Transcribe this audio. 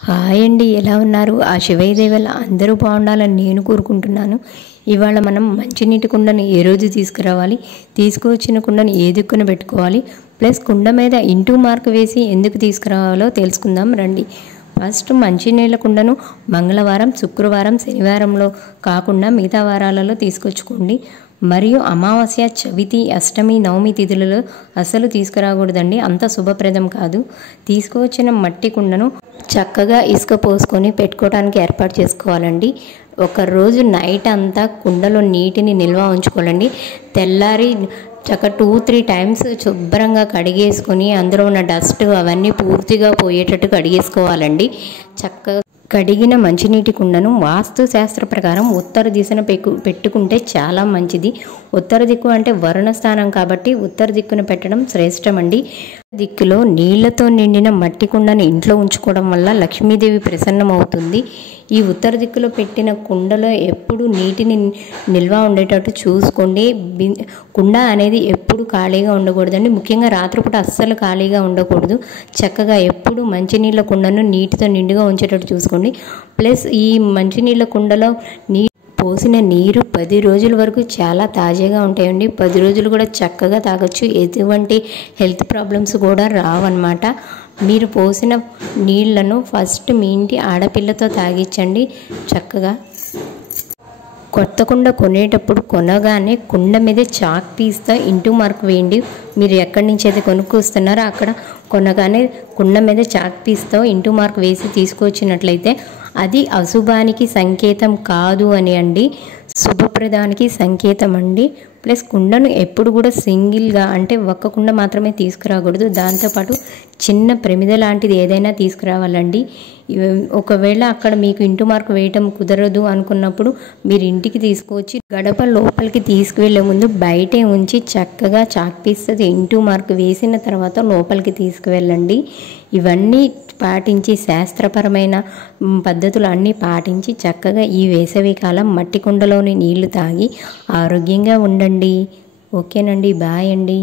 Hi అండి, ఎలా ఉన్నారు? ఆ శివయ్య దయ వల్ల అందరూ బాగుండాలని నేను కోరుకుంటున్నాను. ఇవాళ మనం మంచినీటి కుండను ఏ రోజు తీసుకురావాలి, తీసుకువచ్చిన కుండను ఏ దిక్కున పెట్టుకోవాలి, ప్లస్ కుండ మీద ఇంటూ మార్క్ వేసి ఎందుకు తీసుకురావాలో తెలుసుకుందాం రండి. ఫస్ట్ మంచినీళ్ళ కుండను మంగళవారం, శుక్రవారం, శనివారంలో కాకుండా మిగతా వారాలలో తీసుకొచ్చుకోండి. మరియు అమావాస్య, చవితి, అష్టమి, నవమి తిథులలో అసలు తీసుకురాకూడదండి, అంత శుభప్రదం కాదు. తీసుకువచ్చిన మట్టి కుండను చక్కగా ఇసుక పోసుకొని పెట్టుకోవడానికి ఏర్పాటు చేసుకోవాలండి. ఒకరోజు నైట్ అంతా కుండలో నీటిని నిల్వ ఉంచుకోవాలండి. తెల్లారి చక్క 2-3 టైమ్స్ శుభ్రంగా కడిగేసుకొని అందులో ఉన్న డస్ట్ అవన్నీ పూర్తిగా పోయేటట్టు కడిగేసుకోవాలండి. చక్కగా కడిగిన మంచినీటి కుండను వాస్తు శాస్త్ర ప్రకారం ఉత్తర దిశన పెట్టుకుంటే చాలా మంచిది. ఉత్తర దిక్కు అంటే వరుణ స్థానం కాబట్టి ఉత్తర దిక్కున పెట్టడం శ్రేష్టమండి. దిక్కులో నీళ్లతో నిండిన మట్టి కుండను ఇంట్లో ఉంచుకోవడం వల్ల లక్ష్మీదేవి ప్రసన్నమవుతుంది. ఈ ఉత్తర దిక్కులో పెట్టిన కుండలో ఎప్పుడు నీటిని నిల్వ ఉండేటట్టు చూసుకోండి. కుండ అనేది ఎప్పుడు ఖాళీగా ఉండకూడదండి, ముఖ్యంగా రాత్రిపూట అస్సలు ఖాళీగా ఉండకూడదు. చక్కగా ఎప్పుడు మంచినీళ్ళ కుండను నీటితో నిండుగా ఉంచేటట్టు చూసుకోండి. ప్లస్ ఈ మంచినీళ్ళ కుండలో పోసిన నీరు 10 రోజుల వరకు చాలా తాజాగా ఉంటాయండి. 10 రోజులు కూడా చక్కగా తాగొచ్చు, ఎటువంటి హెల్త్ ప్రాబ్లమ్స్ కూడా రావన్నమాట. మీరు పోసిన నీళ్లను ఫస్ట్ మీ ఇంటి ఆడపిల్లతో తాగించండి. చక్కగా కొత్త కుండ కొనేటప్పుడు కొనగానే కుండ మీద చాక్ పీస్తో ఇంటూ మార్క్ వేయండి. మీరు ఎక్కడి నుంచి అయితే కొనుక్కొస్తున్నారో అక్కడ కొనగానే కుండ మీద చాక్ పీస్తో ఇంటూ మార్క్ వేసి తీసుకొచ్చినట్లయితే అది అశుభానికి సంకేతం కాదు అని అండి, శుభప్రదానికి సంకేతం అండి. ప్లస్ కుండను ఎప్పుడు కూడా సింగిల్గా అంటే ఒక్క కుండ మాత్రమే తీసుకురాకూడదు, దాంతోపాటు చిన్న ప్రమిద లాంటిది ఏదైనా తీసుకురావాలండి. ఒకవేళ అక్కడ మీకు ఇంటూ మార్క్ వేయటం కుదరదు అనుకున్నప్పుడు మీరు ఇంటికి తీసుకువచ్చి గడప లోపలికి తీసుకువెళ్ళే ముందు బయటే ఉంచి చక్కగా చాక్ పీస్తో ఇంటూ మార్క్ వేసిన తర్వాత లోపలికి తీసుకువెళ్ళండి. ఇవన్నీ పాటించి శాస్త్రపరమైన పద్ధతులు అన్నీ పాటించి చక్కగా ఈ వేసవికాలం మట్టి కుండలోని నీళ్లు తాగి ఆరోగ్యంగా ఉండండి. ఓకేనండి, బాయ్ అండి.